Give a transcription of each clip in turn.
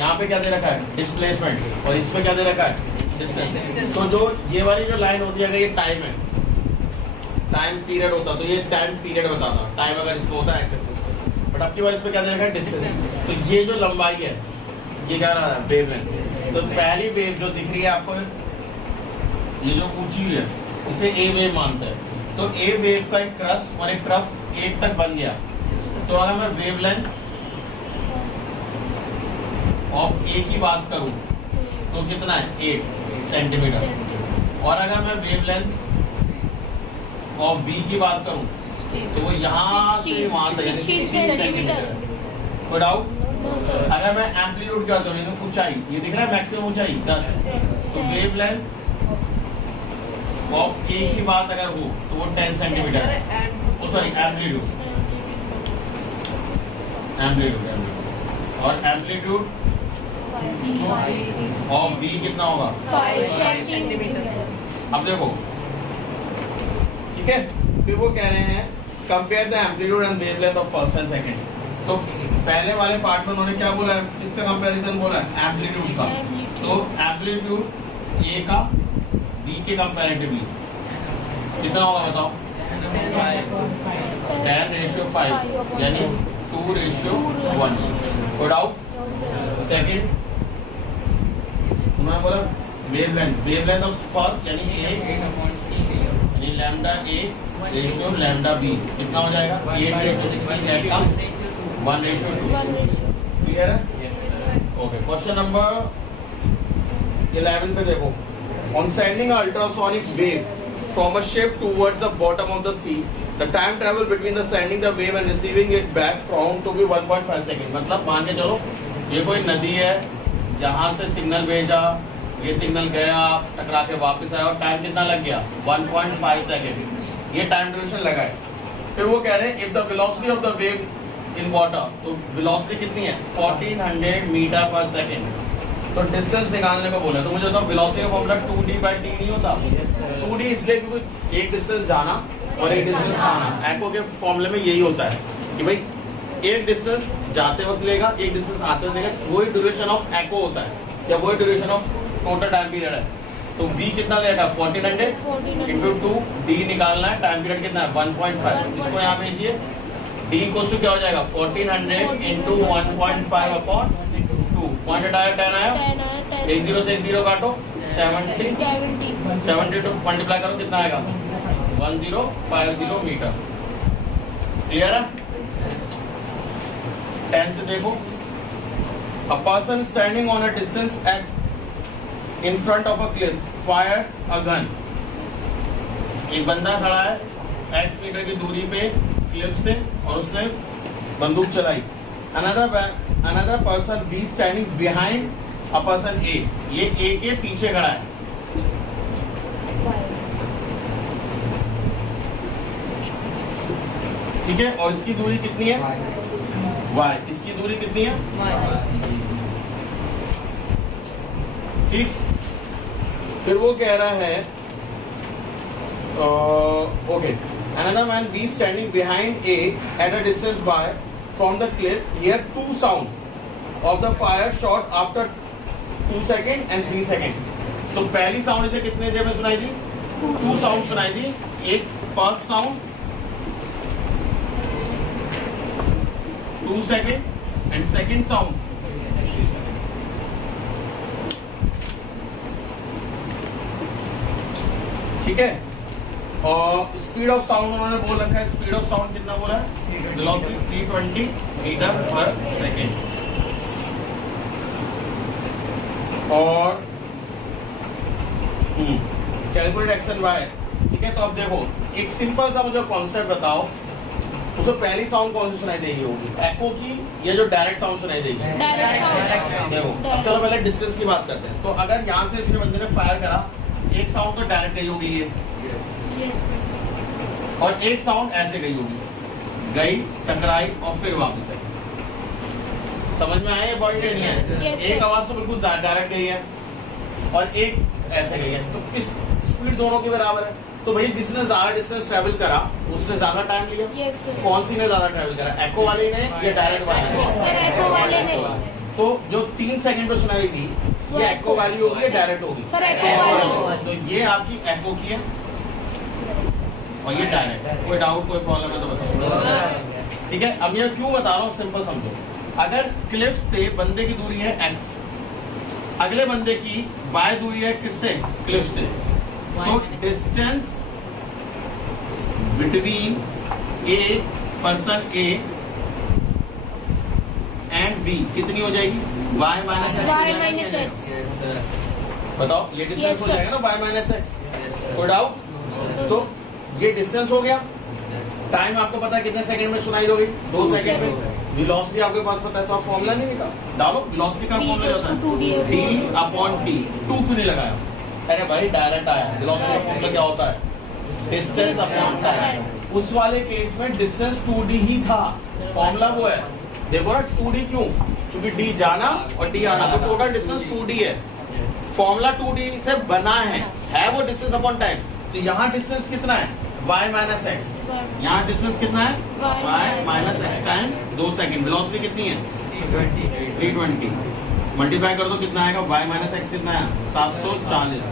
यहाँ पे क्या दे रखा है, डिस्प्लेसमेंट, और इसमें क्या दे रखा है, डिस्टेंस। तो जो ये वाली जो लाइन होती है, अगर ये टाइम है, टाइम पीरियड होता तो ये टाइम पीरियड बताता, टाइम अगर इसमें होता है एक्स एक्सिस पे, बट आपकी बार इसमें क्या दे रखा है, डिस्टेंस। तो ये जो लंबाई है, ये क्या रहा है, वेवलेंथ। तो पहली वेव जो दिख रही है आपको, ये जो ऊंची है, इसे ए वेव मानते हैं। तो ए वेव का एक क्रस्ट और एक ट्रफ 8 तक बन गया। तो अगर मैं वेवलेंथ ऑफ ए की बात करूं तो कितना है, 8 सेंटीमीटर। और अगर मैं वेवलेंथ ऑफ बी की बात करूं तो वो यहाँ से वहां तक 16 सेंटीमीटर। कोई डाउट? अगर मैं एम्पलीट्यूड की बात करूं, ऊंचाई, ये दिख रहा है मैक्सिमम ऊंचाई 10, तो वेवलेंथ ऑफ ए की बात अगर हो तो वो 10 सेंटीमीटर है। सॉरी, एम्पलीट्यूड और एम्पलीट्यूड ऑफ बी कितना होगा, 5 सेंटीमीटर। अब देखो, ठीक है। फिर वो कह रहे हैं compare the amplitude and wavelength of first and second. तो पहले वाले पार्ट में उन्होंने क्या बोला है, किसका कंपैरिजन बोला है, एम्पलीट्यूड का। तो एम्पलीट्यूड ए का बी के कंपैरेटिवली कितना होगा बताओ, 10:5 यानी 2:1। कोई डाउट? सेकंड उन्होंने बोला वेवलेंथ ऑफ फर्स्ट यानी A lambda A ratio lambda B कितना हो जाएगा, 8:16 का 1:2। क्लियर है? ओके, क्वेश्चन नंबर 11 पे देखो। On sending ultrasonic wave from a ship towards the bottom of the sea, the time travel between the sending the wave and receiving it back from to be 1.5 second. मतलब मान के चलो ये कोई नदी है, जहां से सिग्नल भेजा, ये सिग्नल गया, टकरा के वापस आया, और टाइम कितना लग गया, 1.5 सेकेंड। ये टाइम ड्यूरेशन लगा है। फिर वो कह रहे हैं if the velocity of the wave in water, तो वेलोसिटी कितनी है, 1400 मीटर पर सेकेंड। तो डिस्टेंस निकालने को बोला, तो मुझे बताओ वेलोसिटी का फॉर्मूला 2d/t नहीं होता। 2d इसलिए क्योंकि एक डिस्टेंस जाना और एक डिस्टेंस आना, एको के फॉर्मूले में यही होता है कि भाई एक डिस्टेंस जाते वक्त लेगा, एक डिस्टेंस आते वक्त लेगा, वही ड्यूरेशन ऑफ एको होता है, या वही duration of total time period है। तो v कितना लेगा, 1400 इंटू 2, d निकालना है, टाइम पीरियड कितना है, 1.5। इसको यहाँ भेजिए, d इक्वल टू क्या हो जाएगा, 1400 इंटू 1.5 अपॉन 2। पॉइंट हटाया, 10 आया, 1 0 से 1 0 काटो, 70 टू मल्टीप्लाई करो, कितना आएगा, 1050 मीटर। क्लियर है? 10th देखो, a person standing on a distance x in front of a cliff fires a gun। एक बंदा खड़ा है x मीटर की दूरी पे क्लिफ से और उसने बंदूक चलाई। another person b standing behind a person a, ये a के पीछे खड़ा है। ठीक है, और इसकी दूरी कितनी है, y, इसकी दूरी कितनी है, ठीक। फिर वो कह रहा है okay, another man b standing behind a at a distance by from the cliff hear 2 sounds of the fire shot after 2 seconds and 3 seconds। तो पहली साउंड इसे कितने देर में सुनाई दी, 2 साउंड सुनाई दी। एक first sound 2 second and second sound ठीक है। और स्पीड ऑफ साउंड उन्होंने बोल रखा है, स्पीड ऑफ साउंड कितना बोला है, वेलोसिटी 320 मीटर पर सेकेंड। और कैलकुलेट एक्स एंड वाई। ठीक है, तो अब देखो एक सिंपल सा मुझे कॉन्सेप्ट बताओ, उसको पहली साउंड कौन सी सुनाई देगी होगी, एको की या जो डायरेक्ट साउंड सुनाई देगी, डायरेक्ट साउंड। देखो अब चलो पहले डिस्टेंस की बात करते हैं। तो अगर यहाँ से इसने बंदे ने फायर करा, एक साउंड तो डायरेक्ट गई होगी ये, और एक साउंड ऐसे गई होगी, गई, टकराई और फिर वापस आई। समझ में आया पॉइंट नहीं है? एक आवाज तो बिल्कुल डायरेक्ट गई है और एक ऐसे गई है, तो किस स्पीड दोनों की बराबर है। तो भाई जिसने ज्यादा डिस्टेंस ट्रेवल करा उसने ज्यादा टाइम लिया। Yes, sir. कौन सी ने ज्यादा ट्रेवल करा, एको वाले ने या डायरेक्ट वाले ने? Sir, एको वाले ने। तो जो 3 सेकंड पे सुनाई दी ये एको वैल्यू होगी या डायरेक्ट होगी? सर एको वाली। तो ये आपकी एको की है और ये डायरेक्ट। कोई डाउट कोई प्रॉब्लम है तो बताओ। ठीक है, अब ये क्यों बता रहा हूँ, सिंपल समझो। अगर क्लिफ से बंदे की दूरी है x, अगले बंदे की y दूरी है किससे? क्लिफ से। तो distance between a person A and B कितनी हो जाएगी? y minus Y minus X। बताओ, ये डिस्टेंस Yes, हो sir। जाएगा ना y माइनस एक्स। कोई डाउट? तो ये डिस्टेंस हो गया। टाइम आपको पता है कितने सेकंड में सुनाई दोगी? 2 सेकंड में। वेलोसिटी आपके पास पता है तो आप फॉर्मूला नहीं निकाल डालो। वेलोसिटी का फॉर्मूला होता है d अपॉन t। 2 क्यों नहीं लगाया? अरे भाई डायरेक्ट आया। वेलोसिटी का फॉर्मूला क्या होता है? Distance upon time. उस वाले केस में डिस्टेंस 2d ही था, फॉर्मूला वो है। देखो ना 2d क्यों? क्योंकि d जाना और d आना, तो टोटल डिस्टेंस 2d है। फॉर्मूला 2d से बना है वो डिस्टेंस अपॉन टाइम। तो यहाँ डिस्टेंस कितना है? y minus x. यहाँ डिस्टेंस कितना है? y minus x time 2 second. Velocity कितनी है? 320। मल्टीप्लाई कर दो कितना आएगा? y माइनस एक्स कितना है? 740।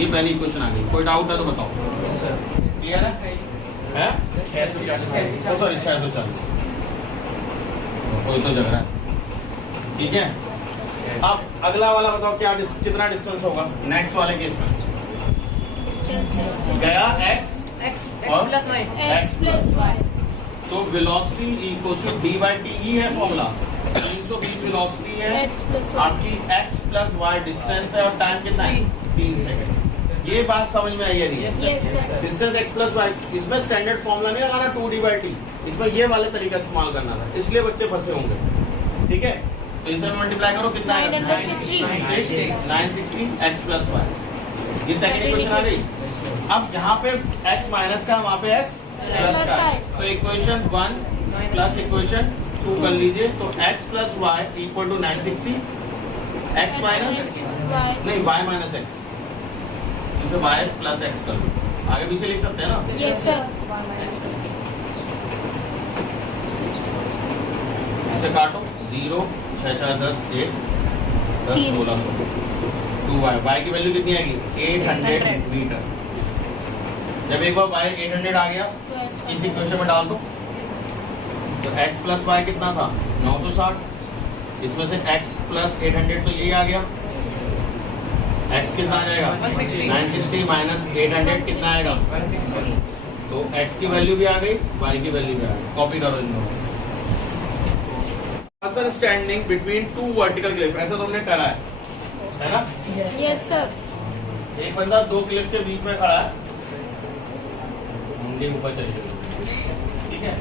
ये पहली क्वेश्चन आ गई। कोई डाउट है तो बताओ। क्लियर है? सॉरी 640। कोई तो जग रहा है। ठीक है, अब अगला वाला बताओ क्या कितना डिस्टेंस होगा नेक्स्ट वाले केस में? गया x और X plus Y। तो velocity equals to D by T ही है फॉर्मूला। 320 वेलोसिटी है X plus Y। आपकी, x प्लस वाई डिस्टेंस है और टाइम कितना है? 3 सेकंड। ये बात समझ में आई है? Yes sir। Distance x plus y, इसमें स्टैंडर्ड फॉर्मूला नहीं लगाना 2d बाई टी, इसमें ये वाले तरीका इस्तेमाल करना था, इसलिए बच्चे फंसे होंगे। ठीक है, तो इसे मल्टीप्लाई करो कितना आएगा? 960 x प्लस वाई। ये सेकंड इक्वेशन आ गई। अब यहाँ पे x माइनस का, वहाँ पे x प्लस का है। तो इक्वेशन 1 प्लस इक्वेशन 2 कर लीजिए। तो x plus y equal to 960, x minus नहीं y माइनस एक्स, इसे y प्लस एक्स कर लो। आगे पीछे लिख सकते हैं ना? Yes sir। इसे काटो। 0 6 4 10 1 10 1600 2y। y की वैल्यू कितनी आएगी? 800 मीटर। जब एक बार y 800 आ गया इस इक्वेशन में डाल दो। तो x प्लस वाई कितना था? 960। इसमें से x प्लस 800 तो यही आ गया। x कितना आ जाएगा? 960 माइनस 800 कितना आएगा? 160। तो x की वैल्यू भी आ गई, y की वैल्यू भी आ गई। कॉपी करो इन दोनों। Person standing between 2 vertical Cliff, ऐसा तुमने करा है ना? Yes sir। एक बंदा 2 क्लिफ के बीच में खड़ा है, मुंडी ऊपर चली गई। ठीक है,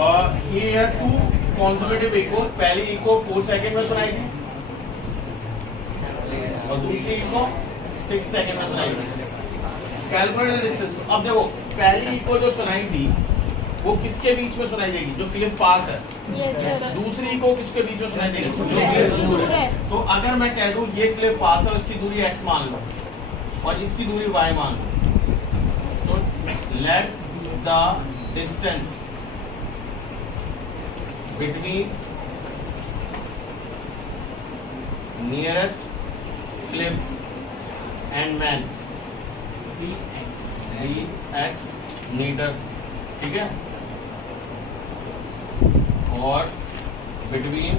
और ये है 2 कॉन्सेक्यूटिव इको। पहली इको 4 सेकंड में सुनाएगी और दूसरी इको 6 सेकंड में सुनाएगी। Calculate distance. अब देखो पहली इको जो सुनाई थी वो किसके बीच में सुनाई देगी? जो क्लिफ पास है। Yes sir। दूसरी इको किसके बीच में सुनाई देगी? जो दूर क्लिफ दूर है। है। तो अगर मैं कह दूं ये क्लिफ पास है, उसकी दूरी x मान लो और इसकी दूरी y मान लो, तो let the distance between nearest cliff and man be x metre. ठीक है, और between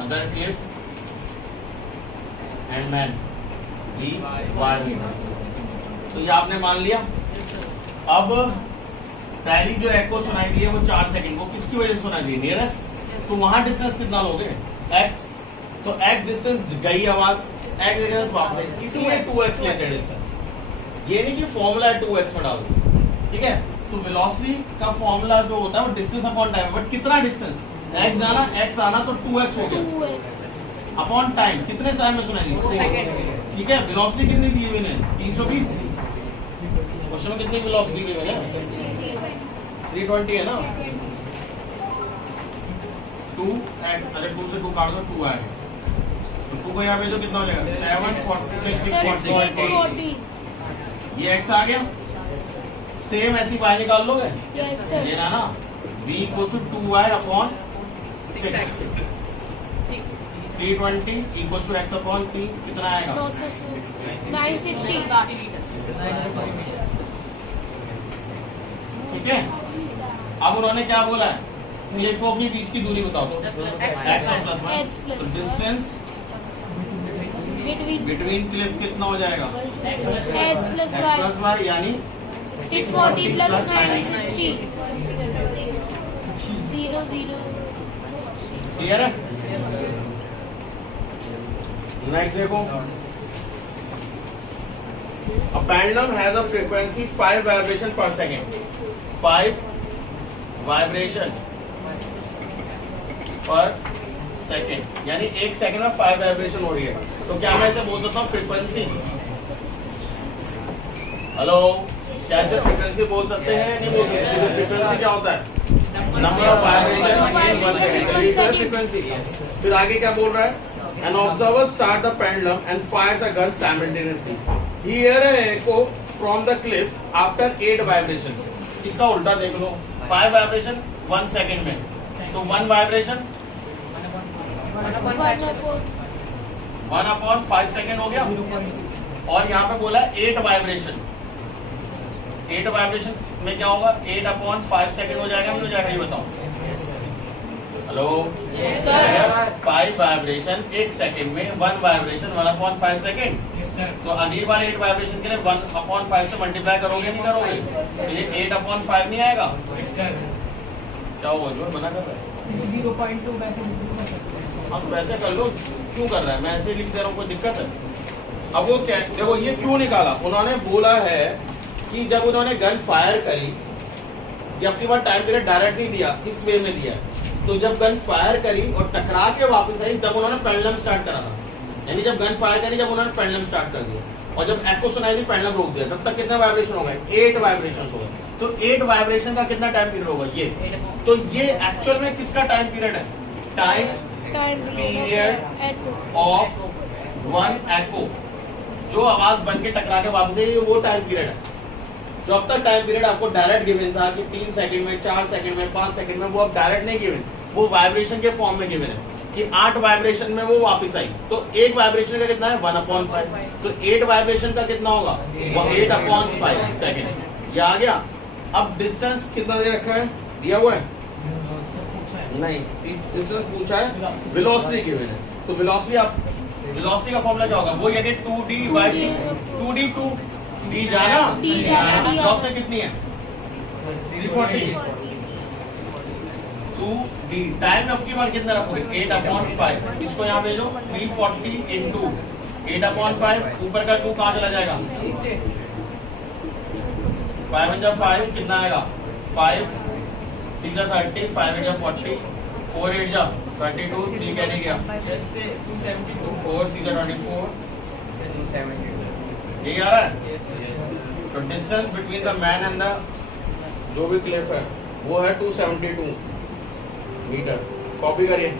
other cliff and man be y metre. तो ये आपने मान लिया। अब पहली जो एको सुनाई दी है वो 4 सेकंड, वो किसकी वजह से सुनाई दी? नियरेस्ट। तो वहां डिस्टेंस कितना लोगे? x। तो x डिस्टेंस गई आवाज, x डिस्टेंस वापस आई, इसलिए 2x लेते हैं डिस्टेंस। ये नहीं कि फॉर्मूला है 2x में डाल दो। ठीक है, तो वेलोसिटी का फॉर्मूला जो होता है वो डिस्टेंस अपॉन टाइम। बट कितना डिस्टेंस? x जाना x आना, तो 2x हो गया 2x। Upon time. कितने टाइम में सुनाई दी? ठीक है, वेलोसिटी कितनी दी है मैंने? 320। क्वेश्चन में कितनी वेलोसिटी दी मैंने? 320 है ना? 2x, अरे 2 से 2 काट दो, 2 आएगा। तो 2 को यहाँ पे जो कितना हो जाएगा? 740 640। ये x आ गया। सेम ऐसी y निकाल लोगे? Yes sir। ये ना v equal to 2y upon 6 320 equal to x upon 3 कितना आएगा 960 ठीक है। अब उन्होंने क्या बोला है क्लिफों के बीच की दूरी बताओ X plus plus distance between cliff कितना हो जाएगा X plus x Y plus y यानी 640 plus 960 0 0 क्लियर है। नेक्स्ट देखो A pendulum has a frequency 5 vibration per second 5 vibration per second यानी एक सेकंड में 5 वाइब्रेशन हो रही है। तो क्या मैं इसे बोल सकता हूँ फ्रीक्वेंसी। हेलो क्या इसे फ्रीक्वेंसी बोल सकते हैं नहीं बोल सकते। फ्रीक्वेंसी क्या होता है number of vibration in 1 second frequency. फिर आगे क्या बोल रहा है An observer start the pendulum and fires a gun simultaneously. He hear an echo from the cliff after 8 vibration. इसका उल्टा देख लो 5 वाइब्रेशन 1 सेकंड में तो 1 वाइब्रेशन 1/5 सेकंड हो गया। और यहाँ पे बोला 8 वाइब्रेशन 8 वाइब्रेशन में क्या होगा 8/5 सेकंड हो जाएगा नहीं हो जाएगा ये बताओ। हेलो 5 वाइब्रेशन एक सेकंड में 1 वाइब्रेशन 1/5 सेकंड। तो अगली बार 8 वाइब्रेशन के लिए 1/5 से मल्टीप्लाई करोगे नहीं करोगे तो ये 8/5 नहीं आएगा। क्या होगा जो बना कर रहा है 0.2 वैसे अब वैसे कर लो क्यों कर रहा है मैं ऐसे लिख दे रहा हूँ कोई दिक्कत है। अब वो क्या देखो ये क्यों निकाला उन्होंने बोला है कि जब उन्होंने गन फायर करी ये अपनी बार टाइम पीरियड डायरेक्ट नहीं दिया इस वे में दिया। तो जब गन फायर करी और टकरा के वापस आई तब उन्होंने पेंडुलम स्टार्ट करा था। यानी जब गन फायर करी जब उन्होंने पेंडुलम स्टार्ट कर दिया और जब एको सुनाई दी पेंडुलम रोक दिया तब तक कितना वाइब्रेशन हो गए 8 वाइब्रेशन हो गए। तो 8 वाइब्रेशन का कितना टाइम पीरियड होगा ये। तो ये एक्चुअल में किसका टाइम पीरियड है टाइम पीरियड ऑफ 1 एको जो आवाज बन के टकरा के वापस आई वो टाइम पीरियड है। जो अब तक टाइम पीरियड आपको डायरेक्ट गिवन था कि 3 सेकंड में 4 सेकंड में 5 सेकंड में वो अब डायरेक्ट नहीं गिवन वो वाइब्रेशन के फॉर्म में गिवन है कि 8 वाइब्रेशन में वो वापस आई। तो एक वाइब्रेशन का कितना है 1/5 तो 8 वाइब्रेशन का कितना होगा वो 8/5 सेकंड ये आ गया। अब डिस्टेंस कितना दे रखा है दिया हुआ है नहीं डिस्टेंस पूछा है वेलोसिटी गिवन है। तो वेलोसिटी आप वेलोसिटी का फॉर्मूला क्या होगा वो यानी 2d/t 2d 2d जाना वेलोसिटी कितनी है 340 2d टाइम अब की बार कितना रखोगे 8/5 इसको यहाँ भेजो 340 इंटू 8/5 ऊपर का 2 कहाँ चला जाएगा 5 कितना आएगा 5 6 30 5 40 4 8 32 3 कैरी गया 4 6 24 ये आ रहा है। तो distance between the man and the जो भी क्लिफ है वो है 272 मीटर। कॉपी करिए।